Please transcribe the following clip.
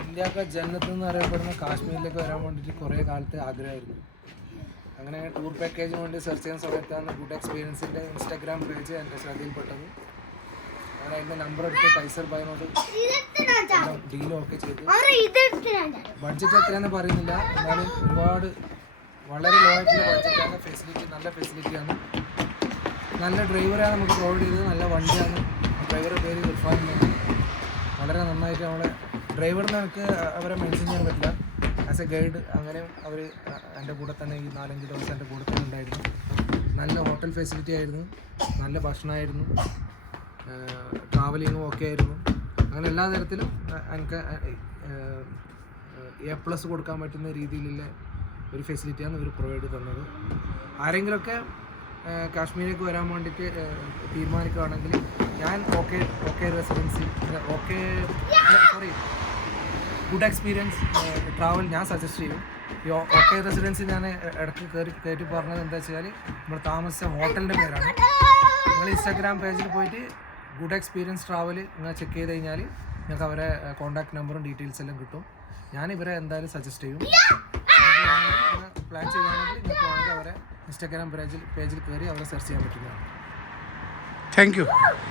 ഇന്ത്യക്ക് ജന്നത്ത് എന്ന് അറിയപ്പെടുന്ന കാശ്മീരിലേക്ക് വരാൻ വേണ്ടിയിട്ട് കുറേ കാലത്തെ ആഗ്രഹമായിരുന്നു. അങ്ങനെ ടൂർ പാക്കേജിന് വേണ്ടി സെർച്ച് ചെയ്യുന്ന സമയത്താണ് ഗുഡ് എക്സ്പീരിയൻസിൻ്റെ ഇൻസ്റ്റാഗ്രാം പേജ് എൻ്റെ ശ്രദ്ധയിൽപ്പെട്ടത്. അങ്ങനെ അതിൻ്റെ നമ്പർ എടുത്ത് കൈസർ ഭായിനോട് ഡീലും ഒക്കെ ചെയ്തു. ബഡ്ജറ്റ് എത്രയാണെന്ന് പറയുന്നില്ല, എന്നാലും ഒരുപാട് വളരെ ലോ ആയിട്ടുള്ള ബഡ്ജറ്റാണ്. നല്ല ഫെസിലിറ്റിയാണ്. നല്ല ഡ്രൈവറാണ് നമുക്ക് പ്രൊവൈഡ് ചെയ്തത്. നല്ല വണ്ടിയാണ്. ഡ്രൈവറുടെ പേര് ഇർഫാൻ. വളരെ നന്നായിട്ട് നമ്മളെ ഡ്രൈവറിന് എനിക്ക് അവരെ മെൻഷൻ ചെയ്യാൻ പറ്റില്ല. ആസ് എ ഗൈഡ് അങ്ങനെയും അവർ എൻ്റെ കൂടെ തന്നെ ഈ 4-5 ദിവസം എൻ്റെ കൂടെ തന്നെ ഉണ്ടായിരുന്നു. നല്ല ഹോട്ടൽ ഫെസിലിറ്റി ആയിരുന്നു, നല്ല ഭക്ഷണമായിരുന്നു, ട്രാവലിങ്ങും ഒക്കെ ആയിരുന്നു. അങ്ങനെ എല്ലാ തരത്തിലും എനിക്ക് A+ കൊടുക്കാൻ പറ്റുന്ന രീതിയിലുള്ള ഒരു ഫെസിലിറ്റിയാണ് ഇവർ പ്രൊവൈഡ് തന്നത്. ആരെങ്കിലുമൊക്കെ കാശ്മീരിലേക്ക് വരാൻ വേണ്ടിയിട്ട് തീരുമാനിക്കുകയാണെങ്കിൽ ഞാൻ okay residency good experience travel ഞാൻ സജസ്റ്റ് ചെയ്യും. ഈ ഓക്കെ റെസിഡൻസി ഞാൻ ഇടയ്ക്ക് കയറ്റി പറഞ്ഞത് എന്താ വെച്ചാൽ നമ്മൾ താമസിച്ച ഹോട്ടലിൻ്റെ പേരാണ്. നിങ്ങൾ ഇൻസ്റ്റാഗ്രാം പേജിൽ പോയിട്ട് ഗുഡ് എക്സ്പീരിയൻസ് ട്രാവൽ നിങ്ങൾ ചെക്ക് ചെയ്ത് കഴിഞ്ഞാൽ നിങ്ങൾക്ക് അവരെ കോൺടാക്ട് നമ്പറും ഡീറ്റെയിൽസ് എല്ലാം കിട്ടും. ഞാൻ ഇവരെ എന്തായാലും സജസ്റ്റ് ചെയ്യും. പ്ലാൻ ചെയ്യുകയാണെങ്കിൽ നിങ്ങൾക്ക് വേണമെങ്കിൽ അവരെ ഇൻസ്റ്റാഗ്രാം പേജിൽ കയറി അവരെ സെർച്ച് ചെയ്യാൻ പറ്റുന്നതാണ്. Thank you.